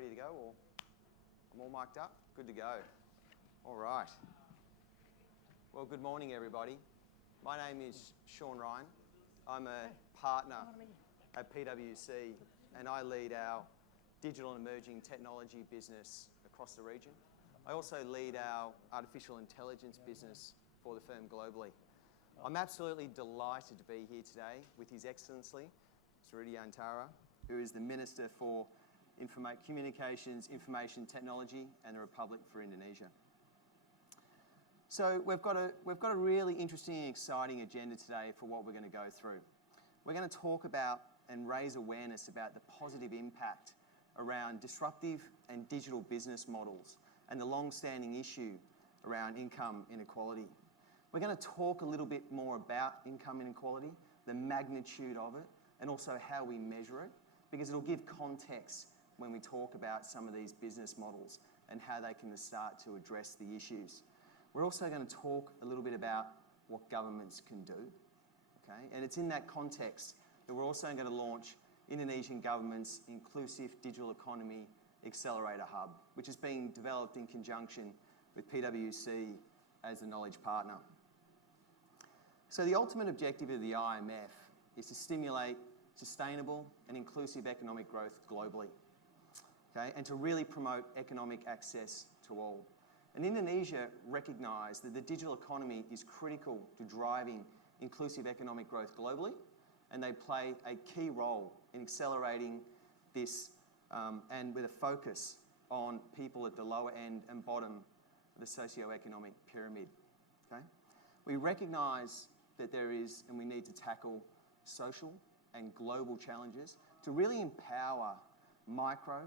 ready to go, or I'm all mic'd up? Good to go. All right. Well, good morning, everybody. My name is Sean Ryan. I'm a partner at PwC, and I lead our digital and emerging technology business across the region. I also lead our artificial intelligence business for the firm globally. I'm absolutely delighted to be here today with His Excellency, Menteri Rudiantara, who is the Minister for Communications, Information Technology and the Republic for Indonesia. So we've got a really interesting and exciting agenda today for what we're going to go through. We're going to talk about and raise awareness about the positive impact around disruptive and digital business models and the long-standing issue around income inequality. We're going to talk a little bit more about income inequality, the magnitude of it, and also how we measure it, because it'll give context when we talk about some of these business models and how they can start to address the issues. We're also going to talk a little bit about what governments can do, okay? And it's in that context that we're also going to launch Indonesian government's Inclusive Digital Economy Accelerator Hub, which is being developed in conjunction with PwC as the knowledge partner. So the ultimate objective of the IMF is to stimulate sustainable and inclusive economic growth globally, okay, and to really promote economic access to all. And Indonesia recognised that the digital economy is critical to driving inclusive economic growth globally, and they play a key role in accelerating this and with a focus on people at the lower end and bottom of the socio-economic pyramid. Okay? We recognise that there is, and we need to tackle social and global challenges to really empower micro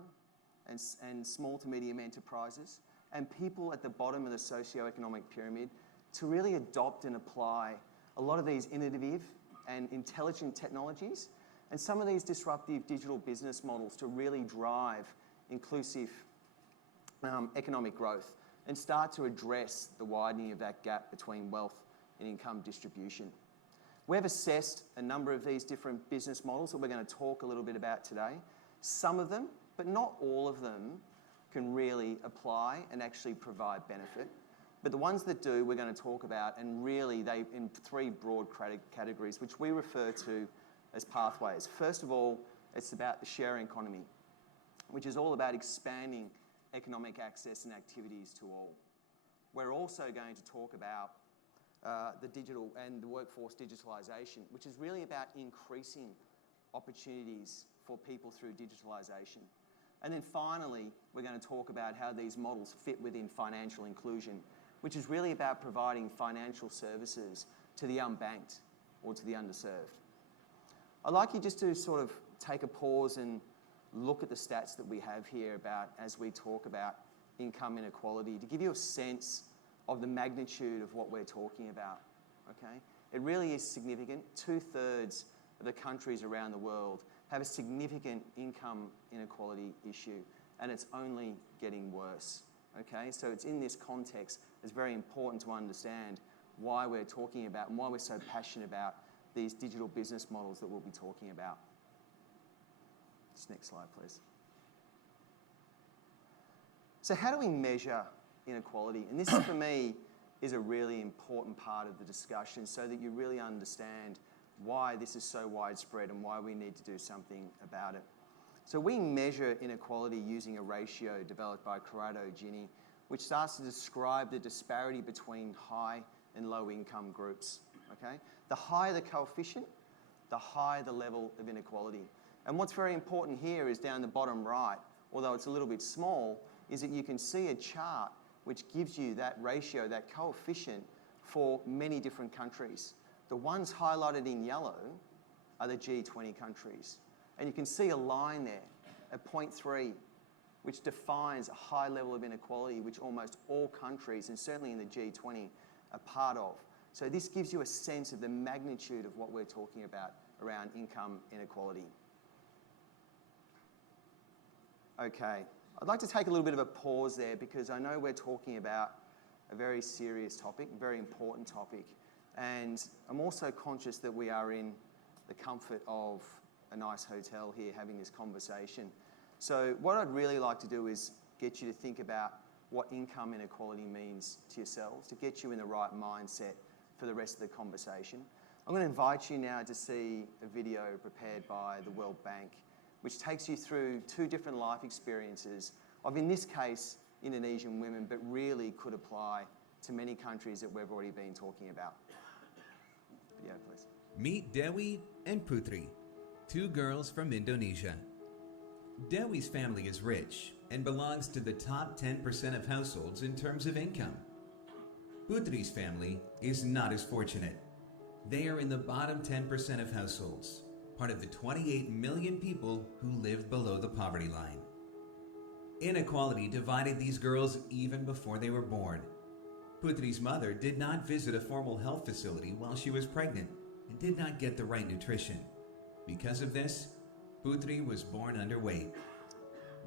and small to medium enterprises and people at the bottom of the socio-economic pyramid to really adopt and apply a lot of these innovative and intelligent technologies and some of these disruptive digital business models to really drive inclusive economic growth and start to address the widening of that gap between wealth and income distribution. We've assessed a number of these different business models that we're going to talk a little bit about today. Some of them, but not all of them, can really apply and actually provide benefit. But the ones that do, we're going to talk about, and really they in three broad categories, which we refer to as pathways. First of all, it's about the sharing economy, which is all about expanding economic access and activities to all. We're also going to talk about the digital and the workforce digitalisation, which is really about increasing opportunities for people through digitalisation. And then finally, we're going to talk about how these models fit within financial inclusion, which is really about providing financial services to the unbanked or to the underserved. I'd like you just to sort of take a pause and look at the stats that we have here about as we talk about income inequality to give you a sense of the magnitude of what we're talking about, okay? It really is significant. 2/3 of the countries around the world have a significant income inequality issue, and it's only getting worse, okay? So it's in this context, it's very important to understand why we're talking about and why we're so passionate about these digital business models that we'll be talking about. Just next slide, please. So how do we measure inequality? And this, for me, is a really important part of the discussion so that you really understand why this is so widespread and why we need to do something about it. So we measure inequality using a ratio developed by Corrado Gini, which starts to describe the disparity between high and low income groups, okay? The higher the coefficient, the higher the level of inequality. And what's very important here is down the bottom right, although it's a little bit small, is that you can see a chart which gives you that ratio, that coefficient for many different countries. The ones highlighted in yellow are the G20 countries. And you can see a line there at 0.3, which defines a high level of inequality which almost all countries, and certainly in the G20, are part of. So this gives you a sense of the magnitude of what we're talking about around income inequality. Okay, I'd like to take a little bit of a pause there because I know we're talking about a very serious topic, a very important topic. And I'm also conscious that we are in the comfort of a nice hotel here having this conversation. So what I'd really like to do is get you to think about what income inequality means to yourselves, to get you in the right mindset for the rest of the conversation. I'm going to invite you now to see a video prepared by the World Bank, which takes you through 2 different life experiences of, in this case, Indonesian women, but really could apply to many countries that we've already been talking about. Video, please. Meet Dewi and Putri, 2 girls from Indonesia. Dewi's family is rich and belongs to the top 10% of households in terms of income. Putri's family is not as fortunate. They are in the bottom 10% of households, part of the 28 million people who live below the poverty line. Inequality divided these girls even before they were born. Putri's mother did not visit a formal health facility while she was pregnant and did not get the right nutrition. Because of this, Putri was born underweight.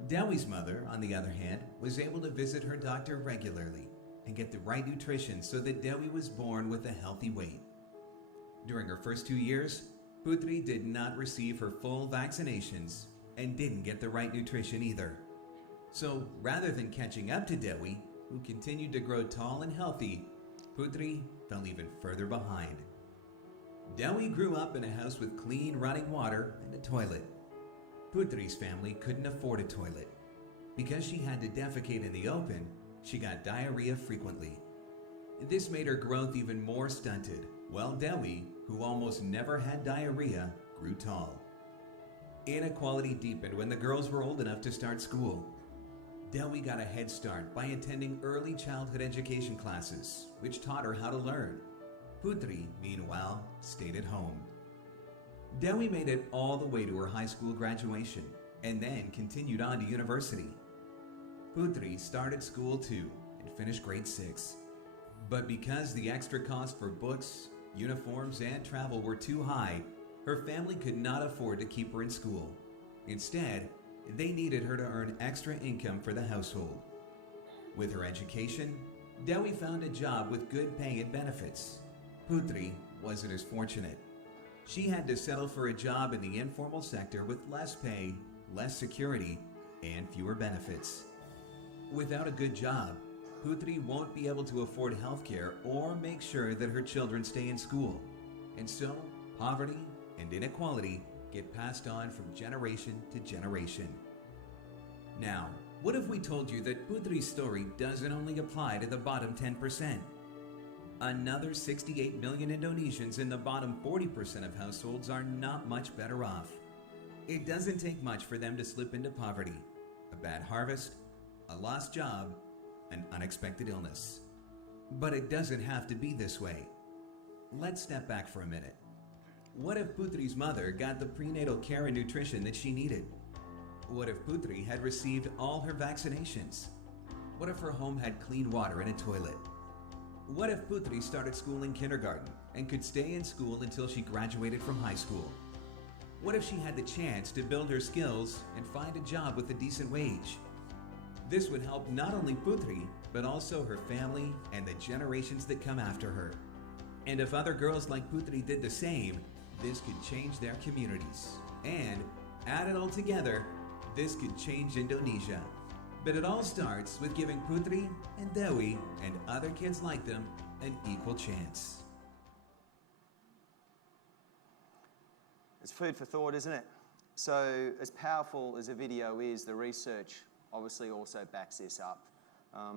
Dewi's mother, on the other hand, was able to visit her doctor regularly and get the right nutrition so that Dewi was born with a healthy weight. During her first 2 years, Putri did not receive her full vaccinations and didn't get the right nutrition either. So rather than catching up to Dewi, who continued to grow tall and healthy, Putri fell even further behind. Dewi grew up in a house with clean running water and a toilet. Putri's family couldn't afford a toilet. Because she had to defecate in the open, she got diarrhea frequently. This made her growth even more stunted, while Dewi, who almost never had diarrhea, grew tall. Inequality deepened when the girls were old enough to start school. Dewi got a head start by attending early childhood education classes, which taught her how to learn. Putri, meanwhile, stayed at home. Dewi made it all the way to her high school graduation and then continued on to university. Putri started school too and finished grade 6. But because the extra cost for books, uniforms, and travel were too high, her family could not afford to keep her in school. Instead, they needed her to earn extra income for the household. With her education, Dewi found a job with good pay and benefits. Putri wasn't as fortunate. She had to settle for a job in the informal sector with less pay, less security, and fewer benefits. Without a good job, Putri won't be able to afford healthcare or make sure that her children stay in school. And so, poverty and inequality get passed on from generation to generation. Now, what if we told you that Putri's story doesn't only apply to the bottom 10%? Another 68 million Indonesians in the bottom 40% of households are not much better off. It doesn't take much for them to slip into poverty, a bad harvest, a lost job, an unexpected illness. But it doesn't have to be this way. Let's step back for a minute. What if Putri's mother got the prenatal care and nutrition that she needed? What if Putri had received all her vaccinations? What if her home had clean water and a toilet? What if Putri started school in kindergarten and could stay in school until she graduated from high school? What if she had the chance to build her skills and find a job with a decent wage? This would help not only Putri, but also her family and the generations that come after her. And if other girls like Putri did the same, this could change their communities. And, add it all together, this could change Indonesia. But it all starts with giving Putri and Dewi and other kids like them an equal chance. It's food for thought, isn't it? So as powerful as a video is, the research obviously also backs this up.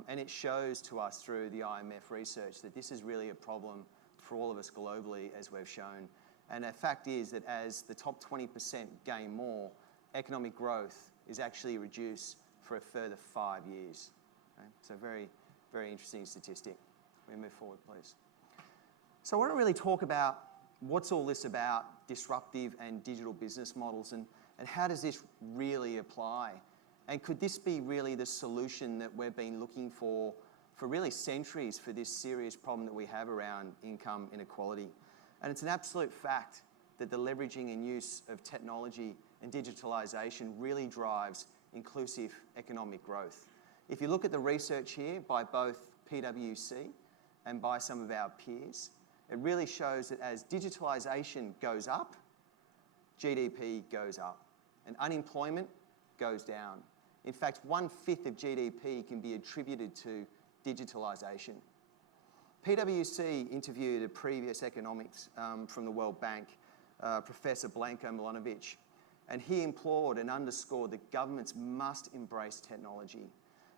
And it shows to us through the IMF research that this is really a problem for all of us globally, as we've shown. And the fact is that as the top 20% gain more, economic growth is actually reduced for a further 5 years. Okay? So very, very interesting statistic. We move forward, please. So I want to really talk about what's all this about, disruptive and digital business models, and how does this really apply? And could this be really the solution that we've been looking for really centuries for this serious problem that we have around income inequality? And it's an absolute fact that the leveraging and use of technology and digitalization really drives inclusive economic growth. If you look at the research here by both PwC and by some of our peers, it really shows that as digitalization goes up, GDP goes up, and unemployment goes down. In fact, 1/5 of GDP can be attributed to digitalisation. PwC interviewed a previous economics from the World Bank, Professor Blanko Milanovic, and he implored and underscored that governments must embrace technology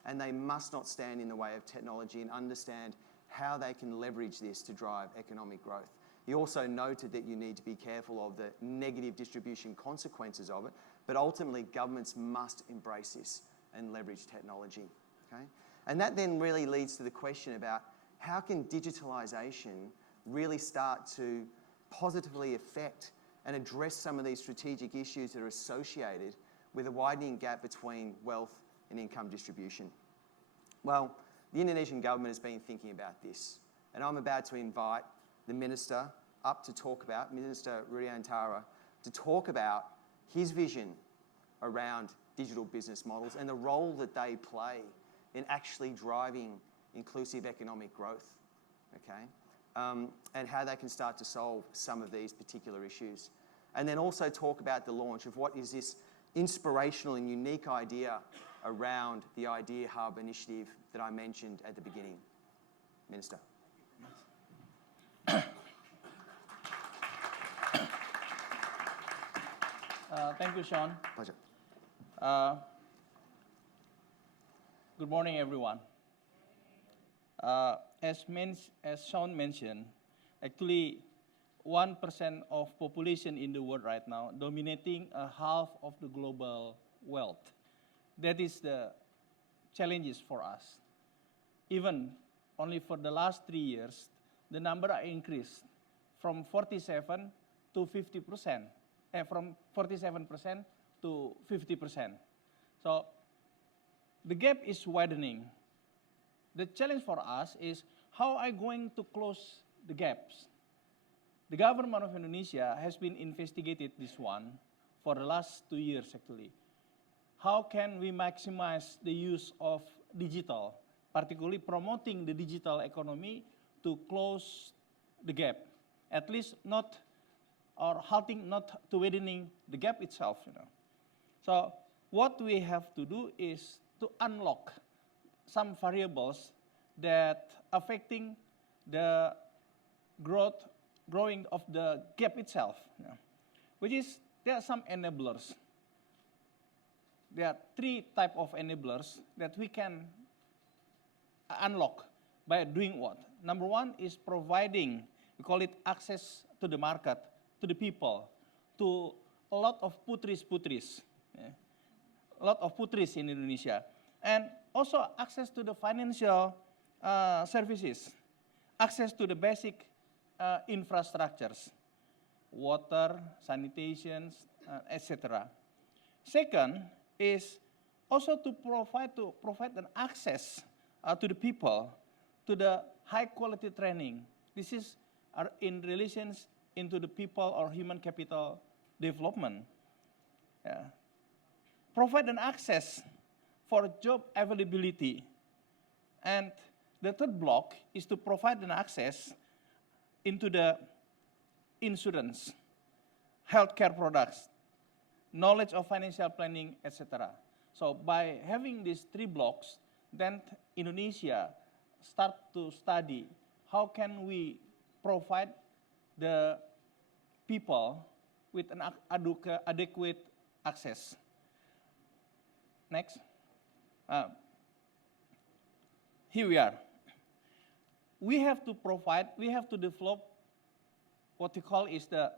and they must not stand in the way of technology and understand how they can leverage this to drive economic growth. He also noted that you need to be careful of the negative distribution consequences of it, but ultimately governments must embrace this and leverage technology. Okay? And that then really leads to the question about how can digitalisation really start to positively affect and address some of these strategic issues that are associated with a widening gap between wealth and income distribution. Well, the Indonesian government has been thinking about this, and I'm about to invite the Minister up to talk about, Minister Rudiantara, to talk about his vision around digital business models and the role that they play in actually driving inclusive economic growth, okay? And how they can start to solve some of these particular issues. And then also talk about the launch of what is this inspirational and unique idea around the Idea Hub initiative that I mentioned at the beginning. Minister. Thank you, Sean. Pleasure. Good morning, everyone. As Sean mentioned, actually 1% of population in the world right now, dominating a half of the global wealth. That is the challenges for us. Even only for the last 3 years, the number increased from 47 to 50%, from 47% to 50%. So the gap is widening. The challenge for us is how are we going to close the gaps? The government of Indonesia has been investigated this one for the last 2 years actually. How can we maximize the use of digital, particularly promoting the digital economy to close the gap, at least not, or halting, not to widening the gap itself, you know. So what we have to do is to unlock some variables that affecting the growing of the gap itself, you know, which is there are some enablers. There are 3 types of enablers that we can unlock by doing what? Number 1 is providing, we call it access to the market, to the people, to a lot of putris, yeah, a lot of putris in Indonesia, and also access to the financial services, access to the basic infrastructures, water, sanitation, etc. Second is also to provide an access to the people to the high quality training. This is in relations into the people or human capital development. Yeah. Provide an access for job availability. And the third block is to provide an access into the insurance, healthcare products, knowledge of financial planning, etc. So by having these 3 blocks, then Indonesia start to study how can we provide the people with an adequate access. Next. Here we are. We have to develop what we call is the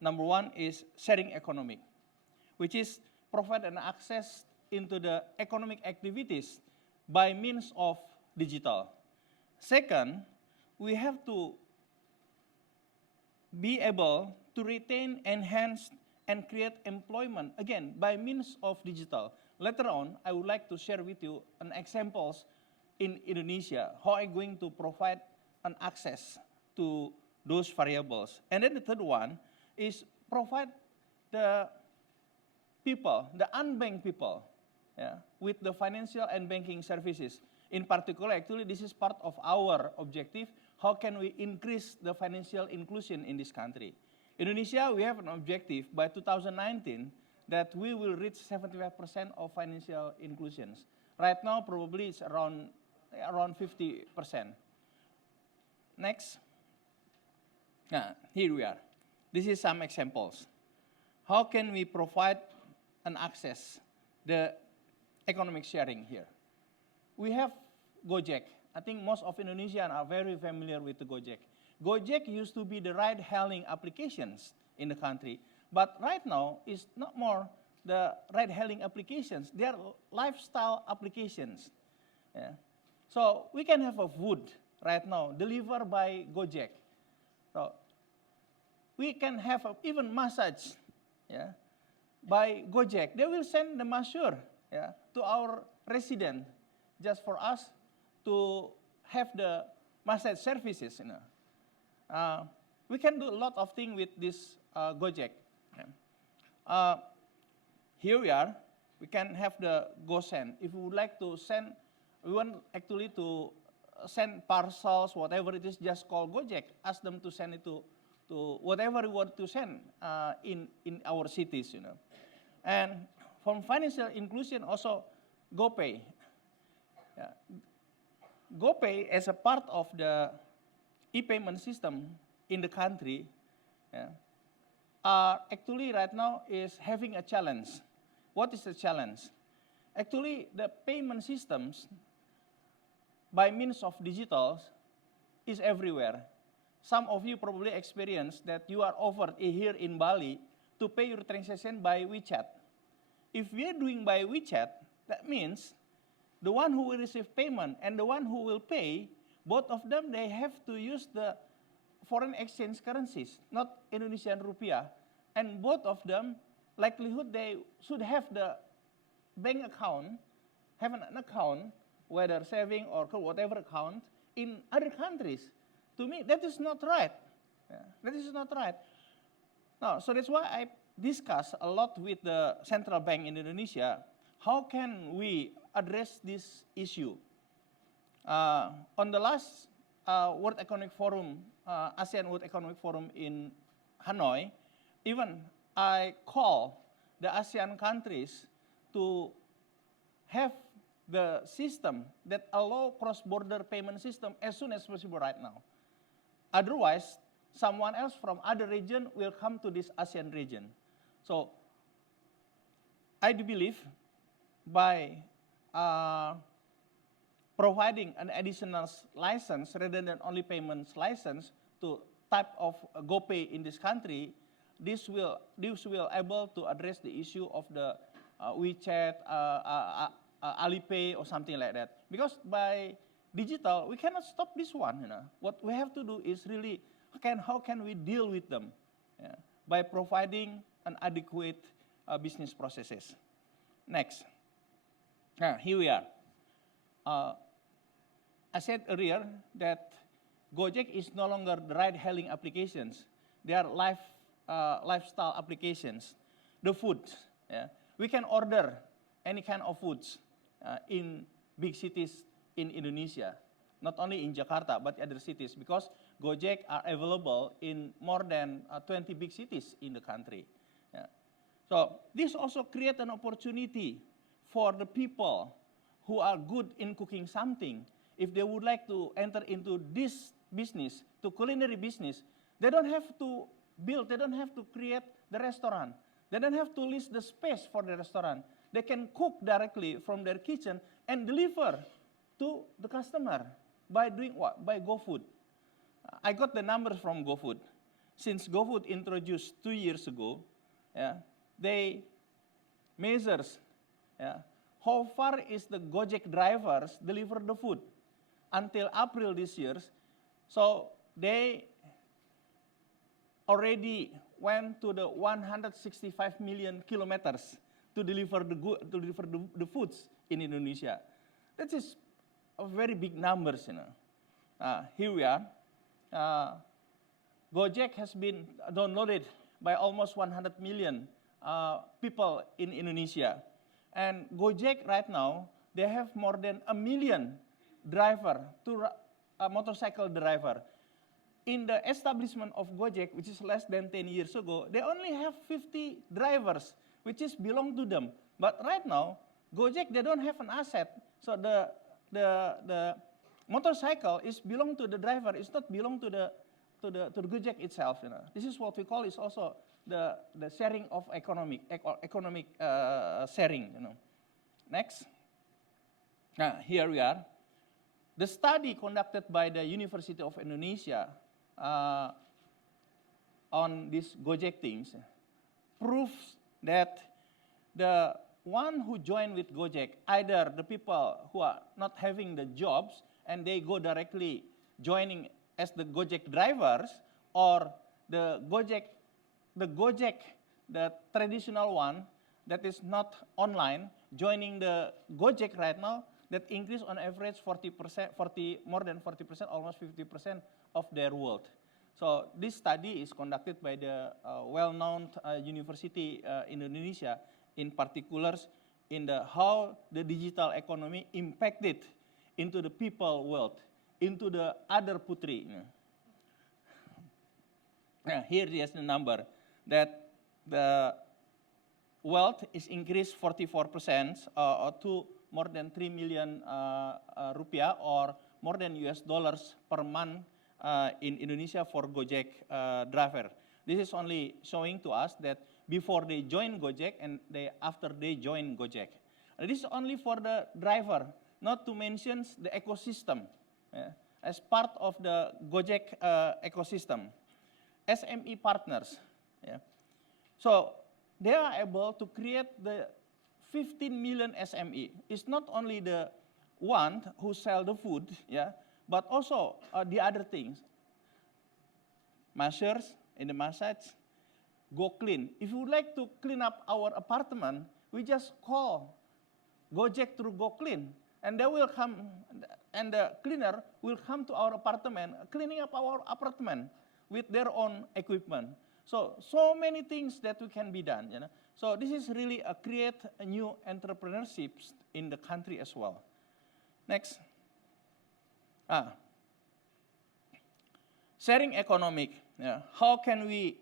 number 1 is sharing economy, which is provide an access into the economic activities by means of digital. Second, we have to be able to retain, enhance, and create employment, again, by means of digital. Later on, I would like to share with you an examples in Indonesia, how I'm going to provide an access to those variables. And then the third one is provide the people, the unbanked people, yeah, with the financial and banking services. In particular, actually, this is part of our objective. How can we increase the financial inclusion in this country? Indonesia, we have an objective by 2019 that we will reach 75% of financial inclusions. Right now, probably it's around 50%. Next. Here we are. This is some examples. How can we provide and access the economic sharing here? We have Gojek. I think most of Indonesians are very familiar with the Gojek. Gojek used to be the ride-hailing applications in the country, but right now it's not more the ride-hailing applications. They are lifestyle applications. Yeah. So we can have a food right now delivered by Gojek. So we can have even massage, yeah, by Gojek. They will send the masseur, yeah, to our resident just for us to have the massage services. We can do a lot of things with this Gojek. Yeah. Here we are. We can have the GoSend. If we would like to send, we want actually to send parcels, whatever it is, just call Gojek. Ask them to send it to whatever we want to send in our cities. And from financial inclusion, also GoPay. Yeah. GoPay, as a part of the e-payment system in the country, yeah, actually right now is having a challenge. What is the challenge? Actually, the payment systems by means of digital is everywhere. Some of you probably experienced that you are offered here in Bali to pay your transaction by WeChat. If we are doing by WeChat, that means the one who will receive payment and the one who will pay, both of them, they have to use the foreign exchange currencies, not Indonesian rupiah. And both of them, likelihood they should have the bank account, have an account, whether saving or whatever account, in other countries. To me, that is not right. Yeah, that is not right. Now, so that's why I discuss a lot with the central bank in Indonesia. How can we address this issue? On the last World Economic Forum, ASEAN World Economic Forum in Hanoi, even I call the ASEAN countries to have the system that allow cross-border payment system as soon as possible right now. Otherwise, someone else from other region will come to this ASEAN region. So I do believe by providing an additional license rather than only payments license to type of GoPay in this country, this will able to address the issue of the WeChat, Alipay or something like that. Because by digital, we cannot stop this one. What we have to do is really, how can we deal with them? Yeah, by providing an adequate business processes. Next. Here we are. I said earlier that Gojek is no longer the ride-hailing applications. They are lifestyle applications. The food, yeah. We can order any kind of foods in big cities in Indonesia, not only in Jakarta, but other cities, because Gojek are available in more than 20 big cities in the country. Yeah. So this also creates an opportunity for the people who are good in cooking something. If they would like to enter into this business, to culinary business, they don't have to build, they don't have to create the restaurant. They don't have to lease the space for the restaurant. They can cook directly from their kitchen and deliver to the customer by doing what? By GoFood. I got the numbers from GoFood. Since GoFood introduced 2 years ago, yeah, they measures, yeah, how far is the Gojek drivers deliver the food until April this year. So they already went to the 165 million kilometers to deliver the foods in Indonesia. That is a very big numbers, here we are. Gojek has been downloaded by almost 100 million people in Indonesia. And Gojek right now, they have more than 1 million driver, motorcycle driver. In the establishment of Gojek, which is less than 10 years ago, they only have 50 drivers which is belong to them. But right now, Gojek, they don't have an asset. So the motorcycle is belong to the driver. It's not belong to the Gojek itself. This is what we call is also the sharing of economic sharing. Next. Now here we are. The study conducted by the University of Indonesia on these Gojek things proves that the one who join with Gojek, either the people who are not having the jobs and they go directly joining as the Gojek drivers, or the Gojek, the traditional one that is not online, joining the Gojek right now, that increase on average 40%, more than 40%, almost 50% of their wealth. So this study is conducted by the well-known university in Indonesia, in particular in how the digital economy impacted into the people wealth, into the other putri. Here is the number, that the wealth is increased 44% to more than 3 million rupiah, or more than US dollars per month in Indonesia for Gojek driver. This is only showing to us that before they join Gojek and after they join Gojek. This is only for the driver, not to mention the ecosystem. As part of the Gojek ecosystem. SME partners. So they are able to create the 15 million SME. It's not only the one who sell the food, but also the other things. Masseurs in the massage, go clean. If you would like to clean up our apartment, we just call Gojek through Go Clean, and they will come, and the cleaner will come to our apartment, cleaning up our apartment with their own equipment. So many things that we can be done. So this is really create a new entrepreneurships in the country as well. Next. Sharing economic. How can we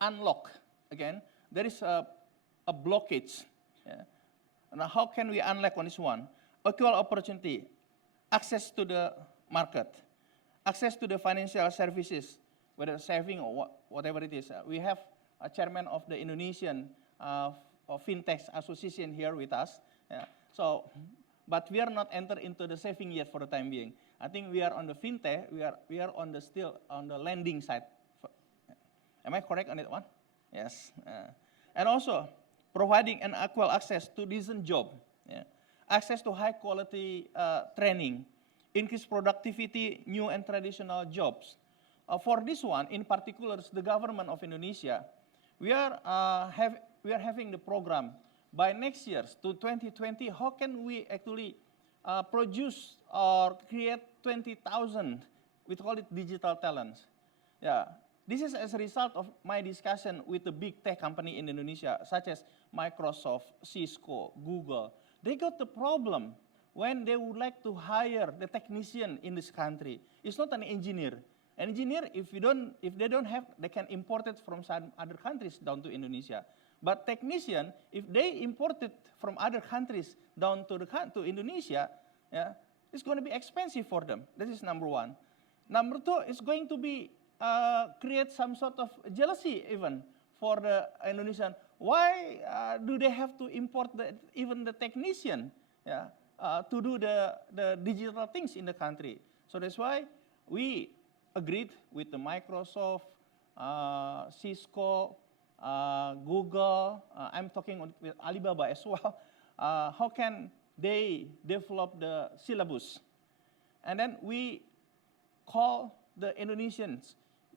unlock? Again, there is a blockage. Now, how can we unlock on this one? Equal opportunity, access to the market, access to the financial services, whether saving or whatever it is. We have a chairman of the Indonesian FinTech Association here with us. So, but we are not entered into the saving yet for the time being. I think we are on the FinTech. We are on the still on the lending side. Am I correct on that one? Yes. And also providing an equal access to decent job, access to high quality training, increase productivity, new and traditional jobs. For this one, in particular, the government of Indonesia, we are having the program by next year to 2020. How can we actually produce or create 20,000? We call it digital talents. This is as a result of my discussion with the big tech company in Indonesia, such as Microsoft, Cisco, Google. They got the problem when they would like to hire the technician in this country. It's not an engineer. An engineer, if they don't have, they can import it from some other countries down to Indonesia. But technician, if they import it from other countries down to Indonesia, it's going to be expensive for them. This is number one. Number two, it's going to be create some sort of jealousy even for the Indonesian. Why do they have to import even the technician to do the digital things in the country? So that's why we agreed with the Microsoft, Cisco, Google. I'm talking with Alibaba as well. How can they develop the syllabus? And then we call the Indonesians,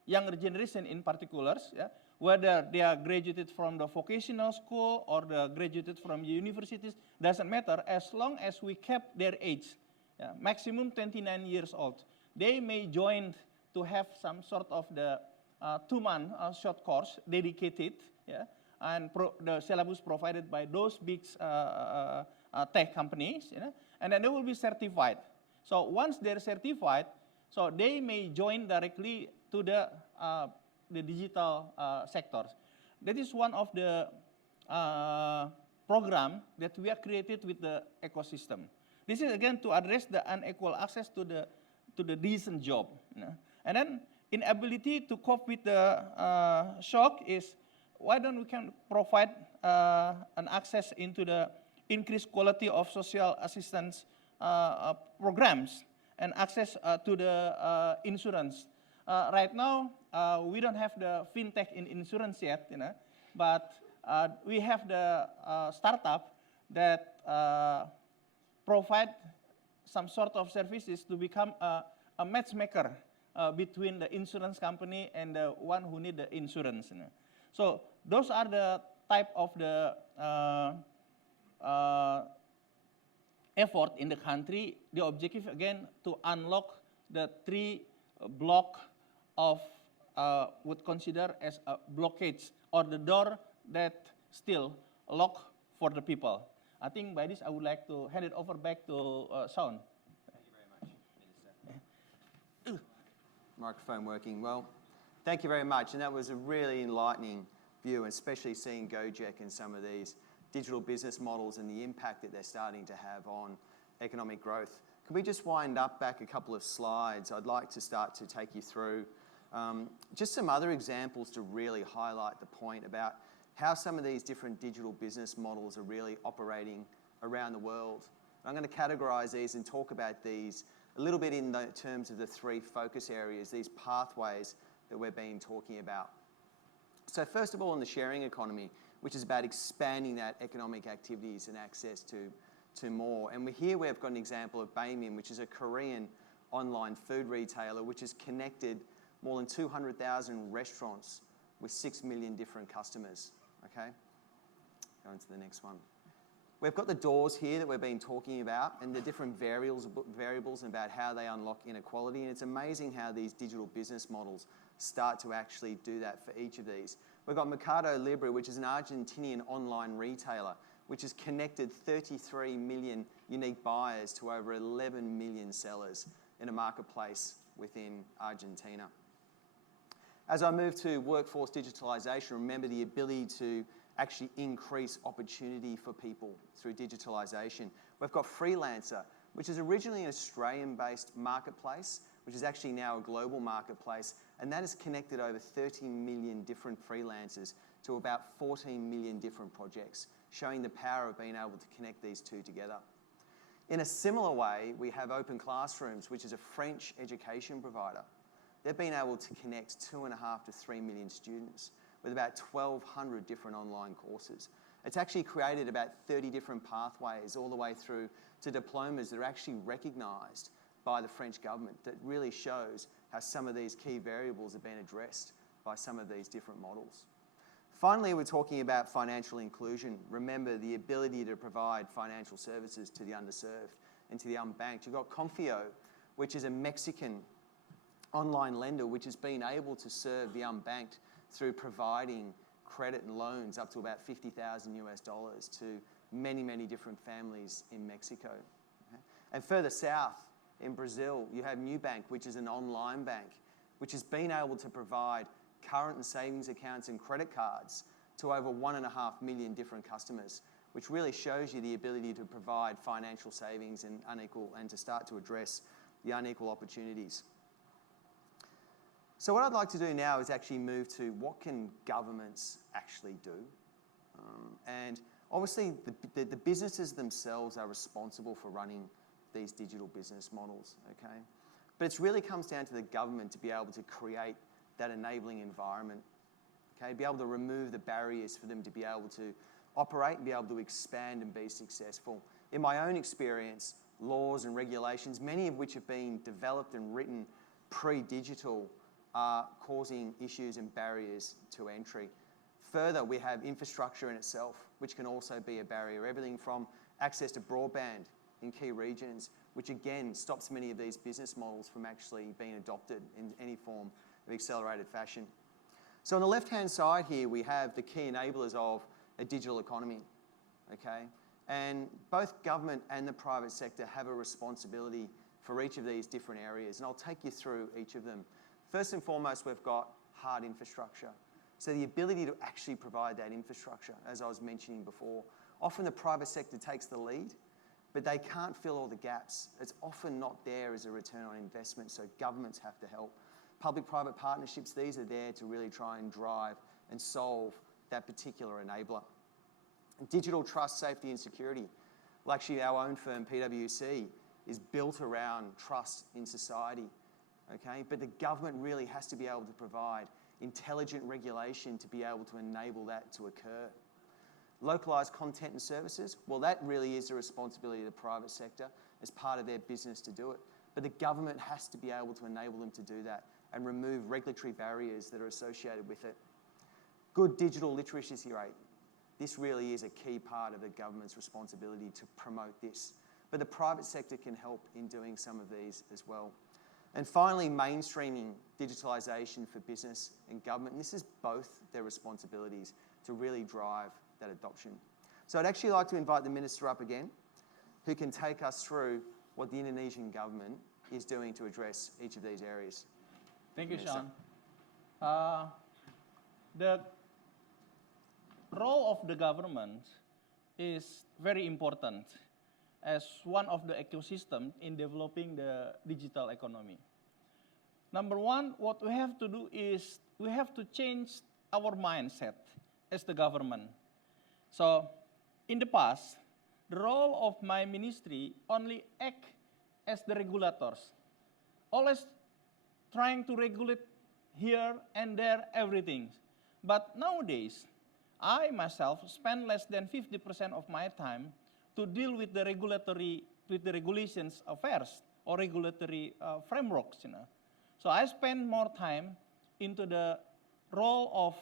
younger generation in particular, whether they are graduated from the vocational school or the graduated from universities, doesn't matter, as long as we kept their age, maximum 29 years old. They may join to have some sort of the 2-month short course dedicated, and the syllabus provided by those big tech companies, and then they will be certified. So once they're certified, so they may join directly to the digital sectors. That is one of the program that we are created with the ecosystem. This is again to address the unequal access to the decent job. And then inability to cope with the shock is why don't we can provide an access into the increased quality of social assistance programs and access to the insurance. Right now, we don't have the fintech in insurance yet, but we have the startup that provide some sort of services to become a matchmaker between the insurance company and the one who need the insurance. So those are the type of the effort in the country. The objective again to unlock the 3 block of would consider as a blockage or the door that still locked for the people. I think by this I would like to hand it over back to Sean. Thank you very much, Minister. Microphone working well. Thank you very much, and that was a really enlightening view, especially seeing Gojek and some of these digital business models and the impact that they're starting to have on economic growth. Can we just wind up back a couple of slides? I'd like to start to take you through just some other examples to really highlight the point about how some of these different digital business models are really operating around the world. I'm going to categorize these and talk about these a little bit in the terms of the 3 focus areas, these pathways that we've been talking about. So first of all, in the sharing economy, which is about expanding that economic activities and access to more. And here we've got an example of Baemin, which is a Korean online food retailer, which has connected more than 200,000 restaurants with 6 million different customers. Okay, go into the next one. We've got the doors here that we've been talking about and the different variables about how they unlock inequality. And it's amazing how these digital business models start to actually do that for each of these. We've got Mercado Libre, which is an Argentinian online retailer, which has connected 33 million unique buyers to over 11 million sellers in a marketplace within Argentina. As I move to workforce digitalization, remember the ability to actually increase opportunity for people through digitalization. We've got Freelancer, which is originally an Australian-based marketplace, which is actually now a global marketplace, and that has connected over 30 million different freelancers to about 14 million different projects, showing the power of being able to connect these 2 together. In a similar way, we have Open Classrooms, which is a French education provider. They've been able to connect 2.5 to 3 million students with about 1,200 different online courses. It's actually created about 30 different pathways all the way through to diplomas that are actually recognised by the French government. That really shows how some of these key variables have been addressed by some of these different models. Finally, we're talking about financial inclusion. Remember the ability to provide financial services to the underserved and to the unbanked. You've got Confio, which is a Mexican online lender which has been able to serve the unbanked through providing credit and loans up to about $50,000 to many, many different families in Mexico. Okay? And further south in Brazil, you have Nubank, which is an online bank, which has been able to provide current and savings accounts and credit cards to over 1.5 million different customers, which really shows you the ability to provide financial savings and to start to address the unequal opportunities. So what I'd like to do now is actually move to what can governments actually do. And obviously the businesses themselves are responsible for running these digital business models, okay? But it really comes down to the government to be able to create that enabling environment, okay? Be able to remove the barriers for them to be able to operate and be able to expand and be successful. In my own experience, laws and regulations, many of which have been developed and written pre-digital, are causing issues and barriers to entry. Further, we have infrastructure in itself, which can also be a barrier. Everything from access to broadband in key regions, which again stops many of these business models from actually being adopted in any form of accelerated fashion. So on the left-hand side here, we have the key enablers of a digital economy, okay? And both government and the private sector have a responsibility for each of these different areas, and I'll take you through each of them. First and foremost, we've got hard infrastructure. So the ability to actually provide that infrastructure, as I was mentioning before. Often the private sector takes the lead, but they can't fill all the gaps. It's often not there as a return on investment, so governments have to help. Public-private partnerships, these are there to really try and drive and solve that particular enabler. Digital trust, safety and security. Well, actually our own firm, PwC, is built around trust in society, okay? But the government really has to be able to provide intelligent regulation to be able to enable that to occur. Localised content and services, well, that really is the responsibility of the private sector as part of their business to do it. But the government has to be able to enable them to do that and remove regulatory barriers that are associated with it. Good digital literacy rate. This really is a key part of the government's responsibility to promote this. But the private sector can help in doing some of these as well. And finally, mainstreaming digitalisation for business and government. And this is both their responsibilities to really drive that adoption. So I'd actually like to invite the Minister up again, who can take us through what the Indonesian government is doing to address each of these areas. Thank you, Minister. Sean. The role of the government is very important as one of the ecosystem in developing the digital economy. Number one, what we have to do is we have to change our mindset as the government. So, in the past, the role of my ministry only act as the regulators, always trying to regulate here and there everything. But nowadays, I myself spend less than 50% of my time to deal with the regulations affairs or regulatory frameworks, So I spend more time into the role of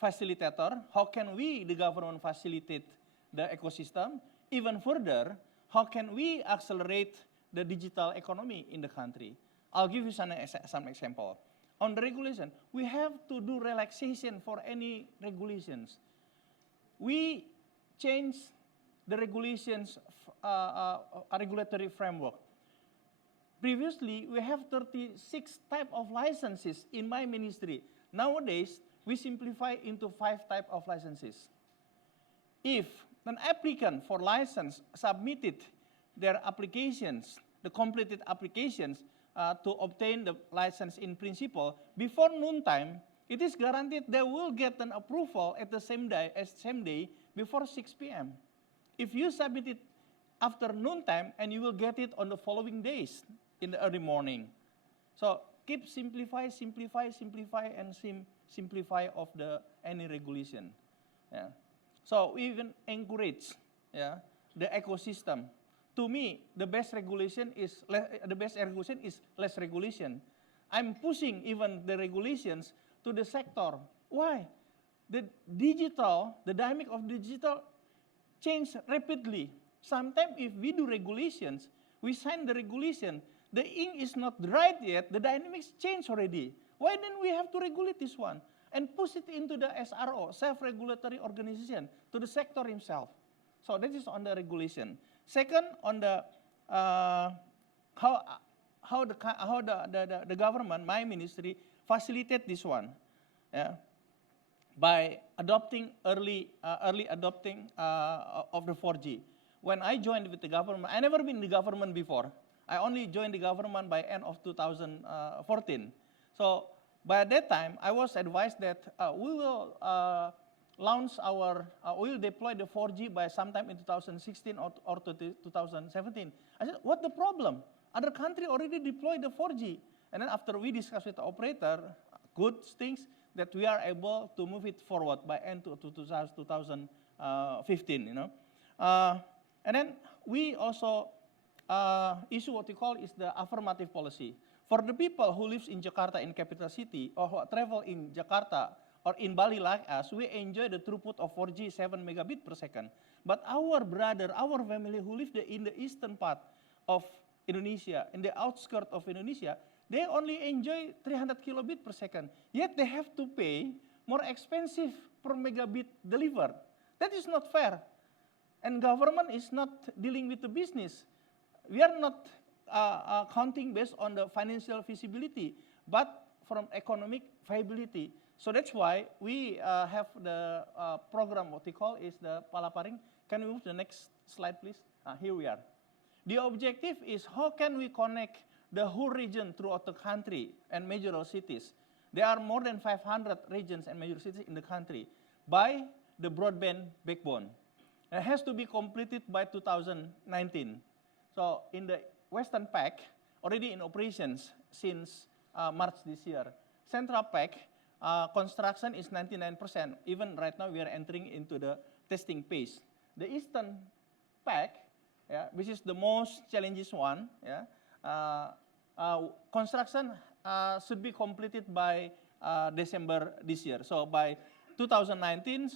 facilitator. How can we, the government, facilitate the ecosystem? Even further, how can we accelerate the digital economy in the country? I'll give you some example. On the regulation, we have to do relaxation for any regulations. We change the regulations, regulatory framework. Previously, we have 36 type of licenses in my ministry. Nowadays, we simplify into 5 type of licenses. If an applicant for license submitted their applications, the completed applications to obtain the license in principle, before noontime, it is guaranteed they will get an approval at the same day before 6 p.m. If you submit it after noontime, and you will get it on the following days in the early morning. So keep simplify, and simplify of any regulation. Yeah. So we even encourage the ecosystem. To me, the best regulation is less regulation. I'm pushing even the regulations to the sector. Why? The dynamic of digital change rapidly. Sometimes if we do regulations, we sign the regulation, the ink is not dried yet, the dynamics change already. Why then we have to regulate this one? And push it into the SRO, self-regulatory organization, to the sector himself. So that is on the regulation. Second, on the how the government, my ministry, facilitate this one, by adopting early adopting of the 4G. When I joined with the government, I never been in the government before. I only joined the government by end of 2014. So by that time, I was advised that we will we will deploy the 4G by sometime in 2016 or 2017. I said, what the problem? Other country already deployed the 4G. And then after we discussed with the operator, good things that we are able to move it forward by end to 2015, And then we also issue what we call is the affirmative policy. For the people who lives in Jakarta, in capital city, or who travel in Jakarta or in Bali like us, we enjoy the throughput of 4G 7 megabit per second. But our brother, our family who live in the eastern part of Indonesia, in the outskirts of Indonesia, they only enjoy 300 kilobit per second. Yet they have to pay more expensive per megabit delivered. That is not fair. And government is not dealing with the business. We are not counting based on the financial feasibility, but from economic viability. So that's why we have the program, what we call is the Palaparing. Can we move to the next slide, please? Here we are. The objective is how can we connect the whole region throughout the country and major cities. There are more than 500 regions and major cities in the country by the broadband backbone. It has to be completed by 2019. So in the Western Pack, already in operations since March this year. Central Pack, construction is 99%. Even right now, we are entering into the testing phase. The Eastern Pack, which is the most challenging one, construction should be completed by December this year. So by 2019,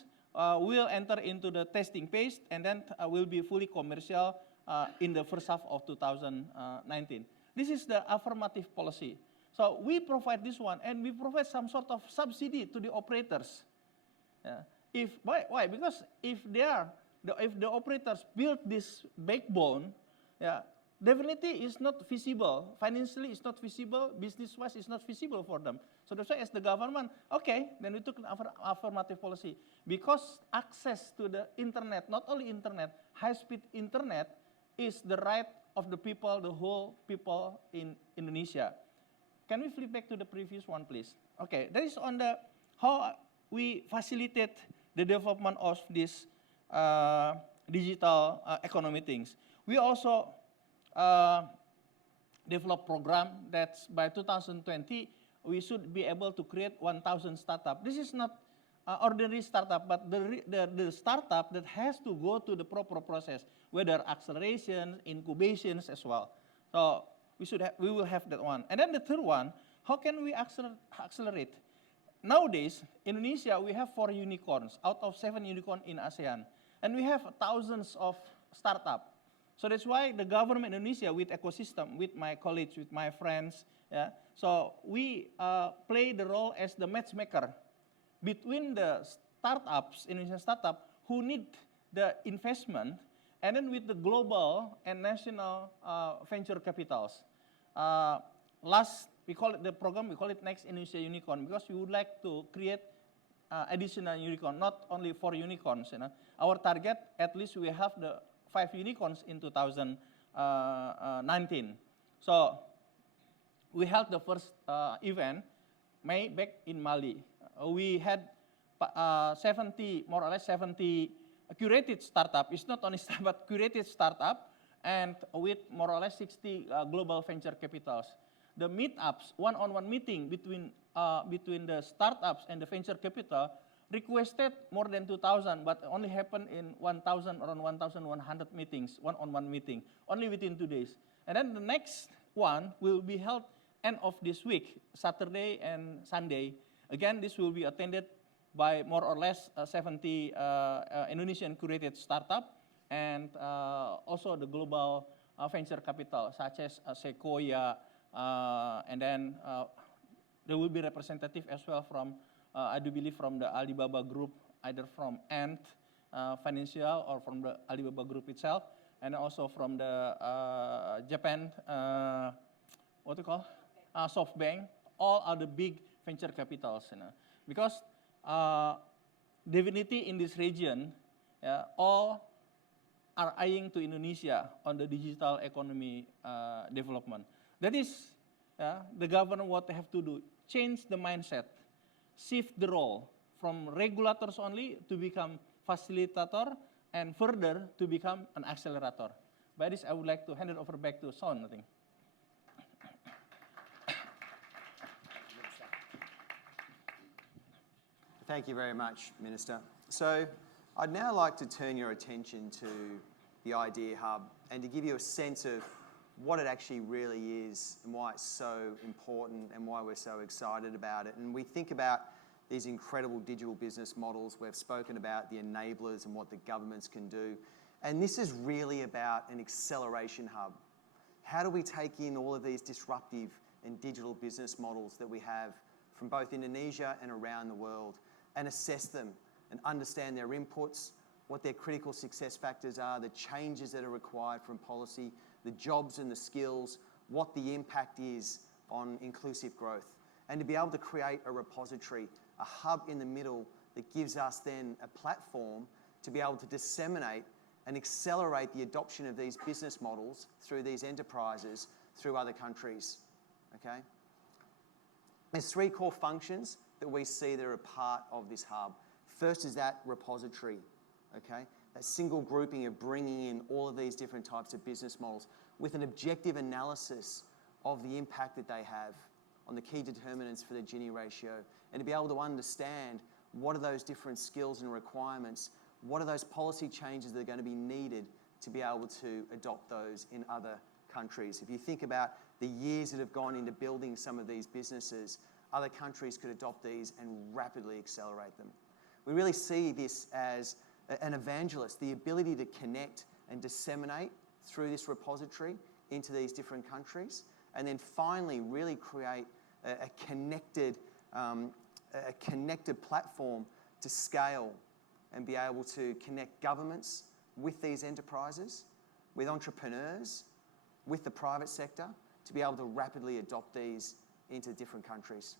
we'll enter into the testing phase, and then will be fully commercial in the first half of 2019. This is the affirmative policy. So we provide this one, and we provide some sort of subsidy to the operators. Why? Because if the operators build this backbone, definitely it's not feasible. Financially, it's not feasible. Business-wise, it's not feasible for them. So that's why, as the government, okay, then we took an affirmative policy. Because access to the internet, not only internet, high-speed internet, is the right of the people, the whole people in Indonesia. Can we flip back to the previous one, please? Okay, that is on the how we facilitate the development of this digital economy things. We also develop program that by 2020, we should be able to create 1,000 startup. This is not ordinary startup, but the startup that has to go to the proper process, whether acceleration, incubations as well. So we will have that one. And then the third one, how can we accelerate? Nowadays, Indonesia, we have 4 unicorns out of 7 unicorns in ASEAN. And we have thousands of startups. So that's why the government Indonesia, with ecosystem, with my colleagues, with my friends, so we play the role as the matchmaker between the startups, Indonesian startups, who need the investment, and then with the global and national venture capitals. We call it the program, we call it Next Indonesia Unicorn, because we would like to create additional unicorn, not only 4 unicorns. Our target, at least we have the 5 unicorns in 2019. So we held the first event, May, back in Bali. We had 70, more or less 70 curated startup. It's not only startup, but curated startup, and with more or less 60 global venture capitals. The meetups, one-on-one meeting between the startups and the venture capital requested more than 2,000, but only happened in 1,000, around 1,100 meetings, one-on-one meeting, only within 2 days. And then the next one will be held end of this week, Saturday and Sunday. Again, this will be attended by more or less 70 Indonesian curated startup, and also the global venture capital, such as Sequoia, and then there will be representative as well from, I do believe, from the Alibaba Group, either from Ant Financial or from the Alibaba Group itself, and also from the Japan, what do you call, SoftBank. All are the big venture capitals, because definitely in this region, all are eyeing to Indonesia on the digital economy development. That is, the government what they have to do, change the mindset, shift the role from regulators only to become facilitator, and further to become an accelerator. By this, I would like to hand it over back to Son, I think. Thank you very much, Minister. So I'd now like to turn your attention to the Idea Hub and to give you a sense of what it actually really is and why it's so important and why we're so excited about it. And we think about these incredible digital business models. We've spoken about the enablers and what the governments can do. And this is really about an acceleration hub. How do we take in all of these disruptive and digital business models that we have from both Indonesia and around the world, and assess them and understand their inputs, what their critical success factors are, the changes that are required from policy, the jobs and the skills, what the impact is on inclusive growth. and to be able to create a repository, a hub in the middle that gives us then a platform to be able to disseminate and accelerate the adoption of these business models through these enterprises through other countries, okay? There's three core functions that we see that are a part of this hub. First is that repository, okay? That single grouping of bringing in all of these different types of business models with an objective analysis of the impact that they have on the key determinants for the Gini ratio, and to be able to understand what are those different skills and requirements, what are those policy changes that are going to be needed to be able to adopt those in other countries. If you think about the years that have gone into building some of these businesses, other countries could adopt these and rapidly accelerate them. We really see this as an evangelist, the ability to connect and disseminate through this repository into these different countries, and then finally really create a connected platform to scale and be able to connect governments with these enterprises, with entrepreneurs, with the private sector, to be able to rapidly adopt these into different countries.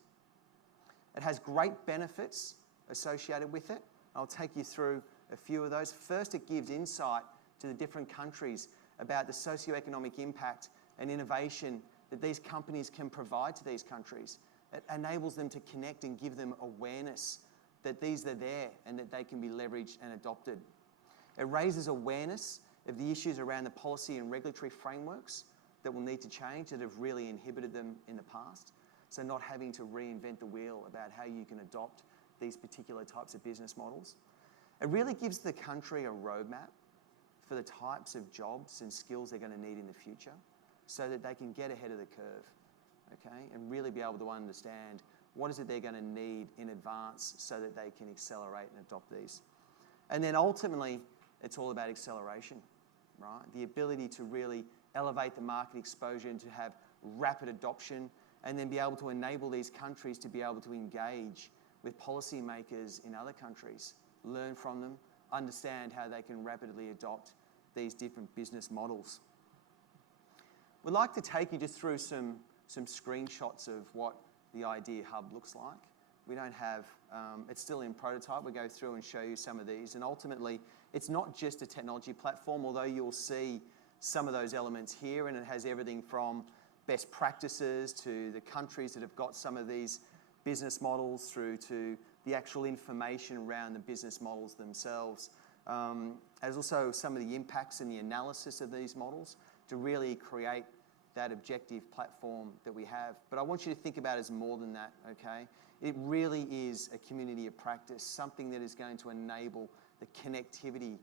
It has great benefits associated with it. I'll take you through a few of those. First, it gives insight to the different countries about the socioeconomic impact and innovation that these companies can provide to these countries. It enables them to connect and give them awareness that these are there and that they can be leveraged and adopted. It raises awareness of the issues around the policy and regulatory frameworks that will need to change, that have really inhibited them in the past. So not having to reinvent the wheel about how you can adopt these particular types of business models. It really gives the country a roadmap for the types of jobs and skills they're going to need in the future so that they can get ahead of the curve, okay, and really be able to understand what is it they're going to need in advance so that they can accelerate and adopt these. And then ultimately, it's all about acceleration, right? The ability to really elevate the market exposure and to have rapid adoption, and then be able to enable these countries to be able to engage with policymakers in other countries, learn from them, understand how they can rapidly adopt these different business models. We'd like to take you just through some screenshots of what the Idea Hub looks like. We don't have, it's still in prototype. We'll go through and show you some of these. And ultimately, it's not just a technology platform, although you'll see some of those elements here, and it has everything from best practices to the countries that have got some of these business models through to the actual information around the business models themselves. There's also some of the impacts and the analysis of these models to really create that objective platform that we have. But I want you to think about it as more than that, okay? It really is a community of practice, something that is going to enable the connectivity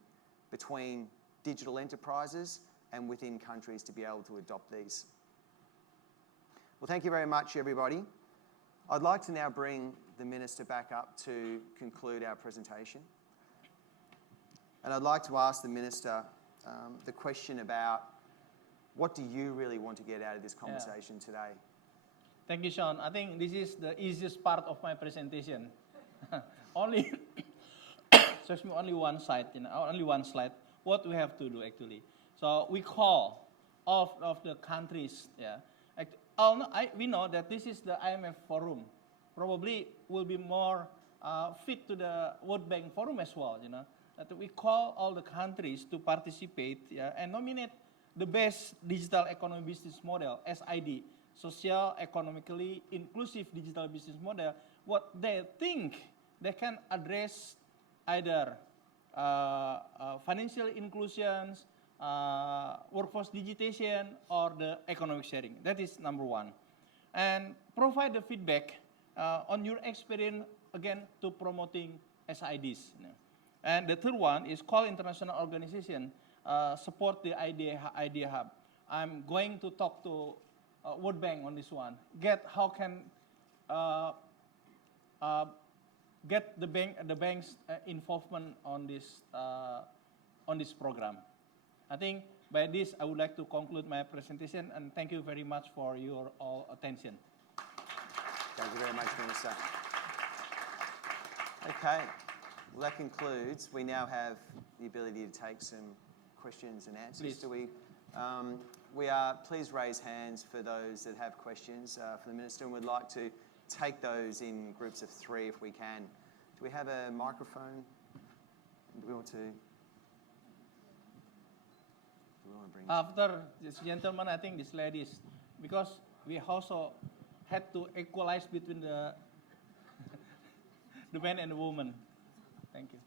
between digital enterprises and within countries to be able to adopt these. Well, thank you very much, everybody. I'd like to now bring the Minister back up to conclude our presentation. And I'd like to ask the Minister the question about what do you really want to get out of this conversation today? Thank you, Sean. I think this is the easiest part of my presentation. Only, excuse me, only one slide, only one slide. What we have to do actually. So we call all of the countries, we know that this is the IMF forum. Probably will be more fit to the World Bank forum as well, That we call all the countries to participate, and nominate the best digital economy business model, SID, social, economically inclusive digital business model, what they think they can address either financial inclusions, workforce digitization, or the economic sharing. That is number one. And provide the feedback on your experience, again, to promoting SIDs. And the third one is call international organization, support the Idea Hub. I'm going to talk to World Bank on this one. How can get the bank's involvement on this program. I think by this I would like to conclude my presentation, and thank you very much for your all attention. Thank you very much, Minister. Okay, well, that concludes. We now have the ability to take some questions and answers. Please. Do we? Please raise hands for those that have questions for the Minister, and we'd like to take those in groups of 3 if we can. Do we have a microphone? Do we want to bring... After this gentleman, I think this lady is, because we also had to equalize between the the man and the woman. Thank you.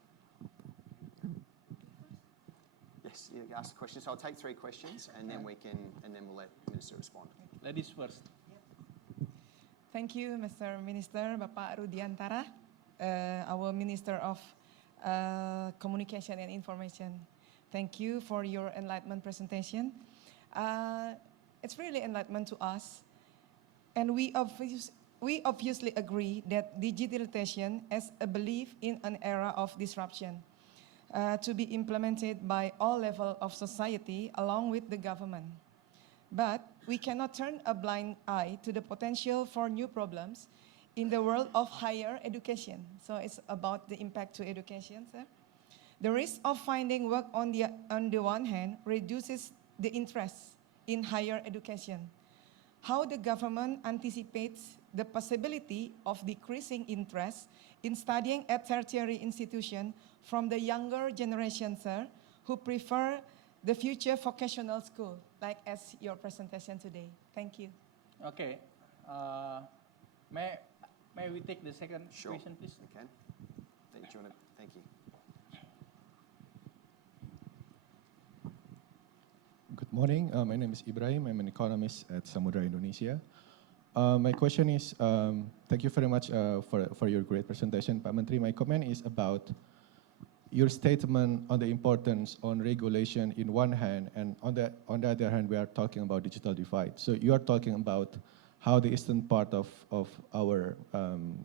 Yes, you ask a question. So I'll take 3 questions, and then we'll let the Minister respond. Ladies first. Thank you, Mr. Minister, Bapak Rudiantara, our Minister of Communication and Information. Thank you for your enlightenment presentation. It's really enlightenment to us, and we obviously agree that digitalization is a belief in an era of disruption to be implemented by all levels of society along with the government. But we cannot turn a blind eye to the potential for new problems in the world of higher education. So it's about the impact to education, sir. The risk of finding work on the one hand reduces the interest in higher education. How the government anticipates the possibility of decreasing interest in studying at tertiary institutions from the younger generation, sir, who prefer the future vocational school, like as your presentation today. Thank you. Okay. May we take the second question, please? We can. Thank you. Good morning. My name is Ibrahim. I'm an economist at Samudra Indonesia. My question is, thank you very much for your great presentation, Pak Menteri. My comment is about your statement on the importance on regulation in one hand, and on the other hand, we are talking about digital divide. So you are talking about how the eastern part of our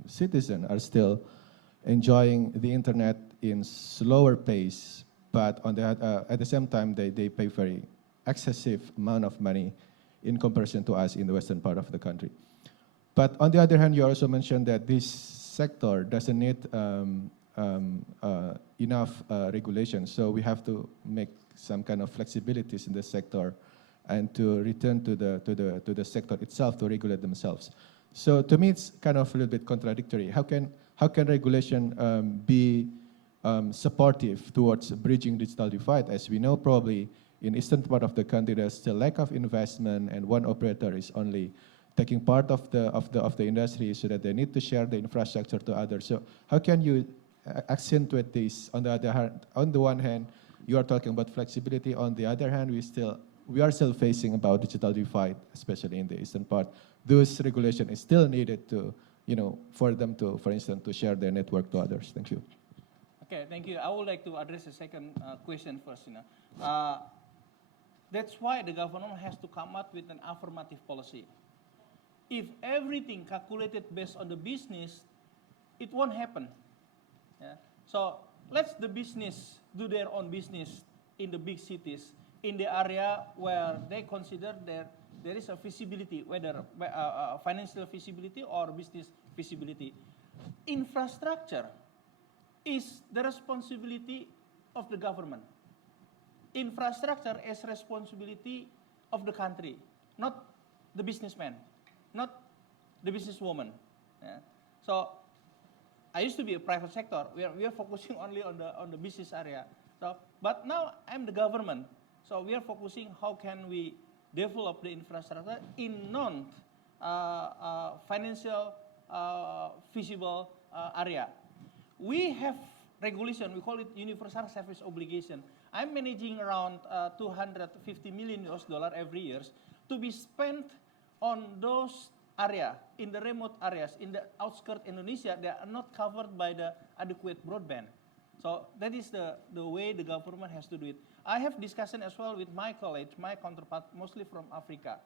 citizens are still enjoying the internet in slower pace, but at the same time, they pay very excessive amount of money in comparison to us in the western part of the country. But on the other hand, you also mentioned that this sector doesn't need enough regulation, so we have to make some kind of flexibilities in the sector and to return to the sector itself to regulate themselves. So to me, it's kind of a little bit contradictory. How can regulation be supportive towards bridging digital divide? As we know, probably in eastern part of the country, there's still lack of investment, and one operator is only taking part of the industry, so that they need to share the infrastructure to others. So how can you accentuate this? On the one hand, you are talking about flexibility. On the other hand, we are still facing about digital divide, especially in the eastern part. Those regulation is still needed to, for them to, for instance, to share their network to others. Thank you. Okay, thank you. I would like to address the second question first. That's why the government has to come up with an affirmative policy. If everything calculated based on the business, it won't happen. Yeah? So let the business do their own business in the big cities, in the area where they consider there is a feasibility, whether financial feasibility or business feasibility. Infrastructure is the responsibility of the government. Infrastructure is responsibility of the country, not the businessman, not the businesswoman. Yeah? So I used to be a private sector. We are focusing only on the business area. So, but now I'm the government. So we are focusing how can we develop the infrastructure in non-financial feasible area. We have regulation, we call it universal service obligation. I'm managing around $250 million every year to be spent on those areas, in the remote areas, in the outskirts Indonesia, they are not covered by the adequate broadband. So that is the way the government has to do it. I have discussion as well with my colleagues, my counterpart, mostly from Africa.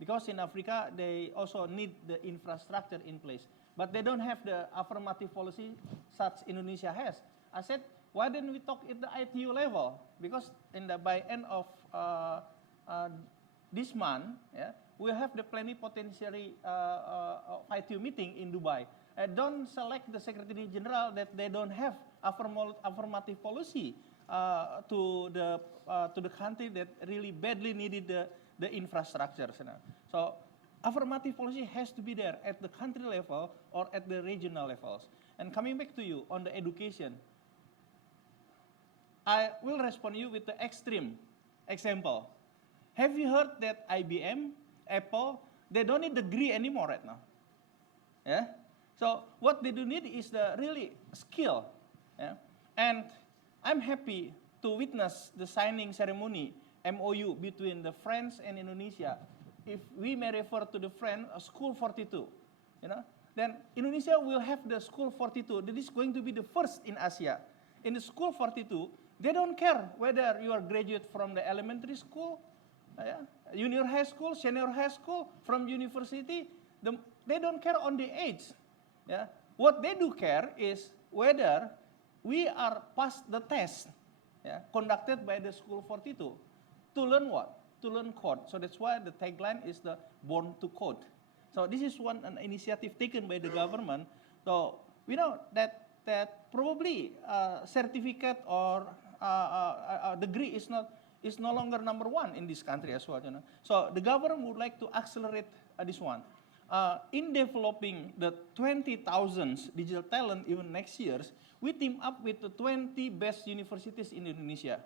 Because in Africa, they also need the infrastructure in place. But they don't have the affirmative policy such Indonesia has. I said, why don't we talk at the ITU level? Because by end of this month, yeah, we'll have the plenipotentiary ITU meeting in Dubai. Don't select the Secretary General that they don't have affirmative policy to the country that really badly needed the infrastructure. So affirmative policy has to be there at the country level or at the regional levels. And coming back to you on the education, I will respond you with the extreme example. Have you heard that IBM, Apple, they don't need degree anymore right now? Yeah. So what they do need is the really skill. Yeah? And I'm happy to witness the signing ceremony, MOU, between the France and Indonesia. If we may refer to the French, School 42, then Indonesia will have the School 42. That is going to be the first in Asia. In the School 42, they don't care whether you are graduate from the elementary school, junior high school, senior high school, from university. They don't care on the age. Yeah? What they do care is whether we are past the test conducted by the School 42. To learn what? To learn code. So that's why the tagline is the born to code. So this is an initiative taken by the government. So we know that probably certificate or degree is no longer number one in this country as well. So the government would like to accelerate this one. In developing the 20,000 digital talent even next year, we team up with the 20 best universities in Indonesia.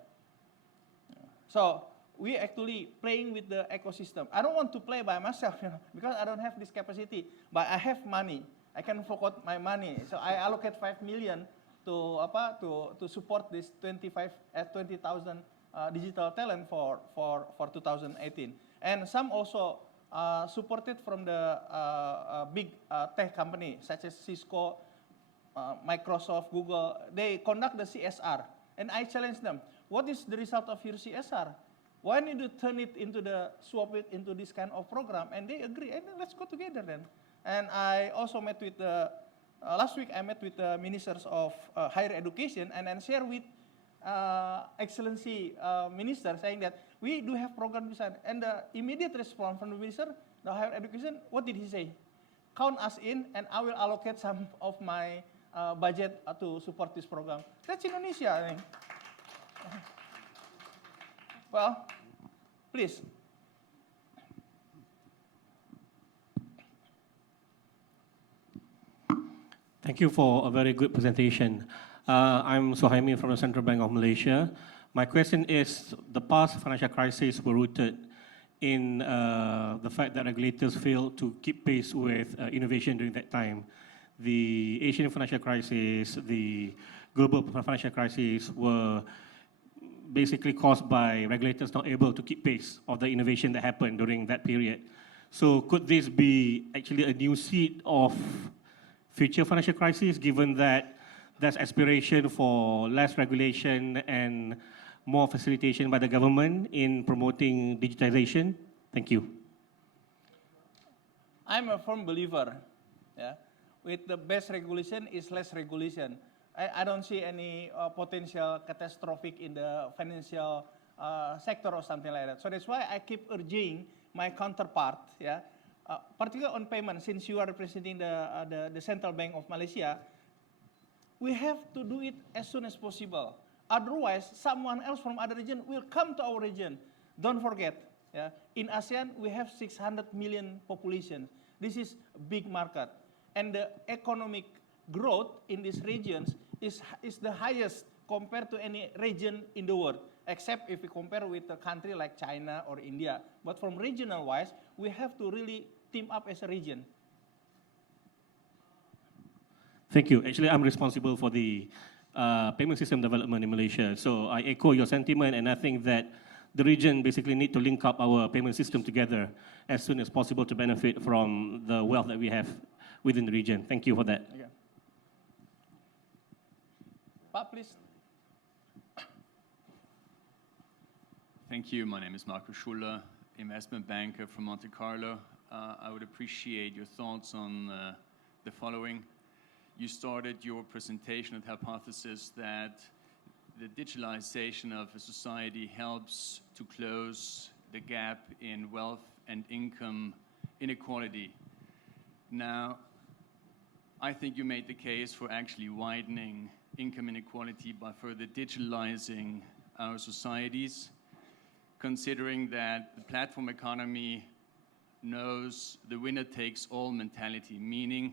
So we actually playing with the ecosystem. I don't want to play by myself, because I don't have this capacity, but I have money. I can fork my money. So I allocate 5 million to support this 20,000 digital talent for 2018. And some also supported from the big tech company such as Cisco, Microsoft, Google. They conduct the CSR, and I challenge them. What is the result of your CSR? Why don't you turn it into swap it into this kind of program? And they agree, and let's go together then. And I also met with last week I met with the ministers of higher education and then share with Excellency Minister saying that we do have program design. And the immediate response from the minister, the higher education, what did he say? Count us in and I will allocate some of my budget to support this program. That's Indonesia, I think. Well, please. Thank you for a very good presentation. I'm Suhaimi from the Central Bank of Malaysia. My question is, the past financial crises were rooted in the fact that regulators failed to keep pace with innovation during that time. The Asian financial crisis, the global financial crisis were basically caused by regulators not able to keep pace of the innovation that happened during that period. So could this be actually a new seed of future financial crises, given that there's aspiration for less regulation and more facilitation by the government in promoting digitalization? Thank you. I'm a firm believer, with the best regulation is less regulation. I don't see any potential catastrophic in the financial sector or something like that. So that's why I keep urging my counterpart, particularly on payment, since you are representing the Central Bank of Malaysia, we have to do it as soon as possible. Otherwise, someone else from other region will come to our region. Don't forget, in ASEAN, we have 600 million population. This is a big market. And the economic growth in these regions is the highest compared to any region in the world, except if we compare with a country like China or India. But from regional wise, we have to really team up as a region. Thank you. Actually, I'm responsible for the payment system development in Malaysia. So I echo your sentiment, and I think that the region basically need to link up our payment system together as soon as possible to benefit from the wealth that we have within the region. Thank you for that. Okay. Pak, please. Thank you. My name is Marco Schuller, investment banker from Monte Carlo. I would appreciate your thoughts on the following. You started your presentation with the hypothesis that the digitalization of a society helps to close the gap in wealth and income inequality. Now, I think you made the case for actually widening income inequality by further digitalizing our societies, considering that the platform economy knows the winner takes all mentality, meaning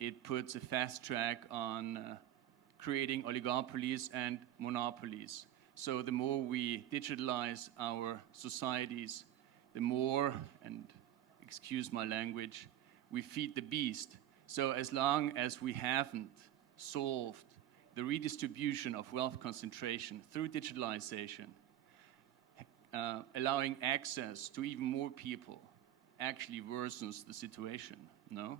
it puts a fast track on creating oligopolies and monopolies. So the more we digitalize our societies, the more, and excuse my language, we feed the beast. So as long as we haven't solved the redistribution of wealth concentration through digitalization, allowing access to even more people actually worsens the situation, no?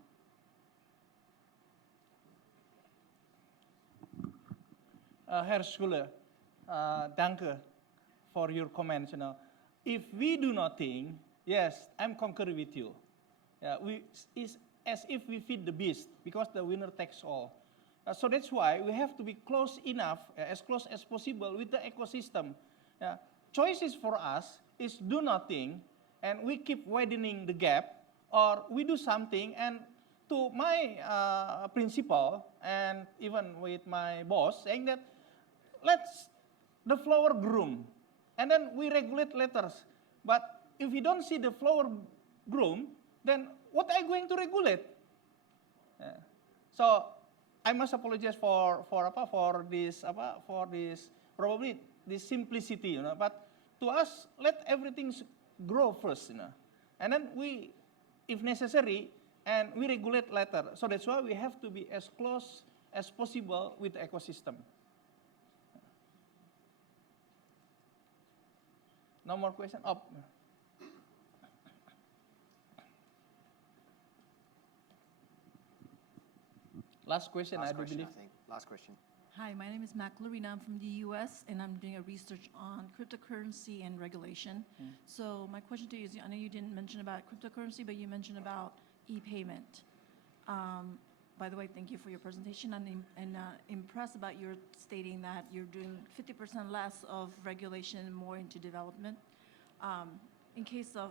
Herr Schuller, danke for your comments. You know, if we do nothing, yes, I'm concur with you. It's as if we feed the beast because the winner takes all. So that's why we have to be close enough, as close as possible with the ecosystem. Choices for us is do nothing, and we keep widening the gap, or we do something. And to my principal, and even with my boss, saying that let's the flower groom, and then we regulate later. But if we don't see the flower groom, then what are you going to regulate? So I must apologize for this probably this simplicity, you know. But to us, let everything grow first, you know, and then we, if necessary, and we regulate later. So that's why we have to be as close as possible with the ecosystem. No more question? Up. Last question, I do believe. I think. Last question. Hi, my name is Maclarina. I'm from the US, and I'm doing a research on cryptocurrency and regulation. So my question to you is, I know you didn't mention about cryptocurrency, but you mentioned about e-payment. By the way, thank you for your presentation. I'm impressed about your stating that you're doing 50% less of regulation, more into development. In case of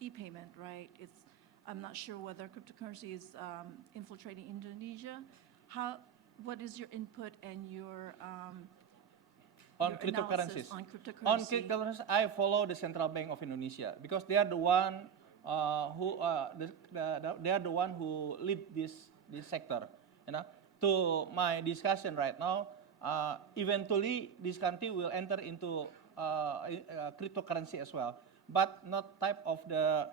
e-payment, right, I'm not sure whether cryptocurrency is infiltrating Indonesia. What is your input and your On cryptocurrencies. on cryptocurrency? On cryptocurrencies, I follow the Central Bank of Indonesia because they are the one they are the one who lead this sector. You know, to my discussion right now, eventually this country will enter into cryptocurrency as well, but not type of the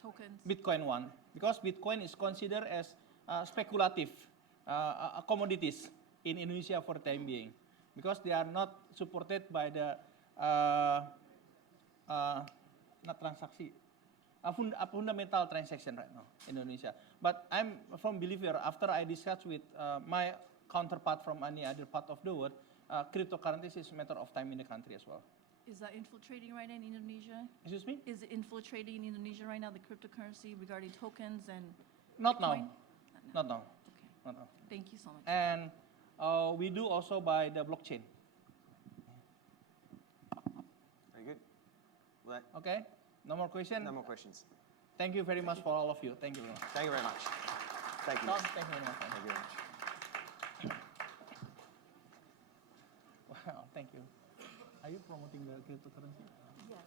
Tokens. Bitcoin one, because Bitcoin is considered as speculative commodities in Indonesia for the time being, because they are not supported by the not transaksi, a fundamental transaction right now in Indonesia. But I'm a firm believer, after I discussed with my counterpart from any other part of the world, cryptocurrencies is a matter of time in the country as well. Is that infiltrating right now in Indonesia? Excuse me? Is it infiltrating in Indonesia right now, the cryptocurrency regarding tokens and Not now. Bitcoin? Not now. Okay. Not now. Thank you so much. And we do also by the blockchain. Very good. Well, Okay? No more questions? no more questions. Thank you very much for all of you. Thank you very much. Thank you very much. Thank you. Tom, thank you very much. Thank you very much. Wow, thank you. Are you promoting the cryptocurrency? Yes.